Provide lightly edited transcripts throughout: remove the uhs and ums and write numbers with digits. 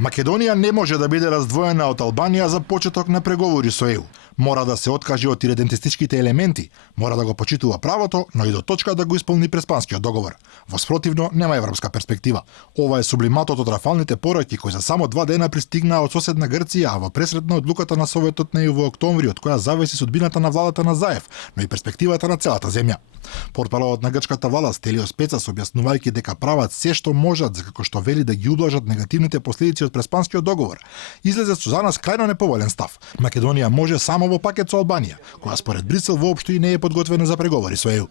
Македонија не може да биде раздвоена од Албанија за почеток на преговори со ЕУ. Мора да се откаже од иредентистичките елементи, мора да го почитува правото, но и до точка да го исполни Преспанскиот договор. Во спротивно, нема европска перспектива. Ова е сублиматот од рафалните пораки кои за само 2 дена пристигнаа од соседна Грција, а во пресретна одлуката на Советот на ЕУ во октомври, од која зависи судбината на владата на Заев, но и перспективата на целата земја. Портпаролот на грчката влада Стелиос Пецас, објаснувајќи дека прават се што можат за како што вели да ги ублажат негативните последици од Преспанскиот договор, излезе со за нас крајно неповолен став. Македонија може само во пакет со Албанија, која според Брисел воопшто и не е подготвена за преговори со ЕУ.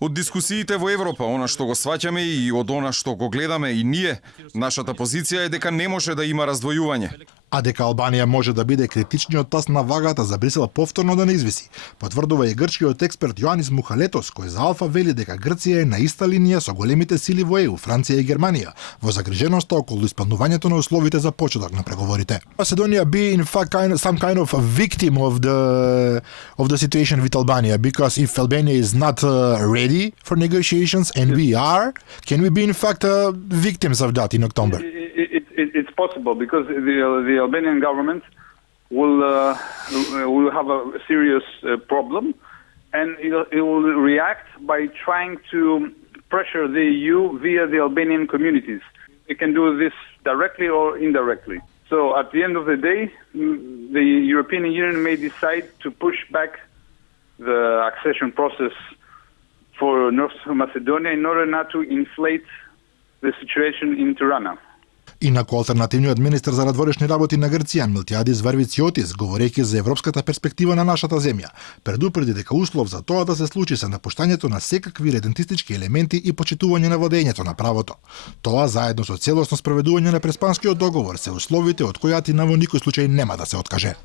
Од дискусиите во Европа, она што го сваќаме и од она што го гледаме и ние, нашата позиција е дека не може да има раздвојување. А дека Албанија може да биде критичниот тас на вагата за Брисел повторно да не извиси, потврдува и грчкиот експерт Јоанис Мухалетос, кој за Алфа вели дека Грција е на иста линија со големите сили во ЕУ, Франција и Германија, во загриженоста околу исполнувањето на условите за почеток на преговорите. Macedоnia be in fact some kind of a victim of the situation with Albania, because if Albania is not ready for negotiations and we are, can we be in fact victims of that in October? It's possible because the Albanian government will have a serious problem, and it will react by trying to pressure the EU via the Albanian communities. It can do this directly or indirectly. So at the end of the day, the European Union may decide to push back the accession process for North Macedonia in order not to inflate the situation in Tirana. Инаку алтернативниот министер за надворешни работи на Грција Милтиадис Варвициотис, говорејќи за европската перспектива на нашата земја, предупреди дека услов за тоа да се случи се напуштањето на секакви редентистички елементи и почитување на владењето на правото. Тоа заедно со целосно спроведување на Преспанскиот договор се условите од кои Атина во никој случај нема да се откаже.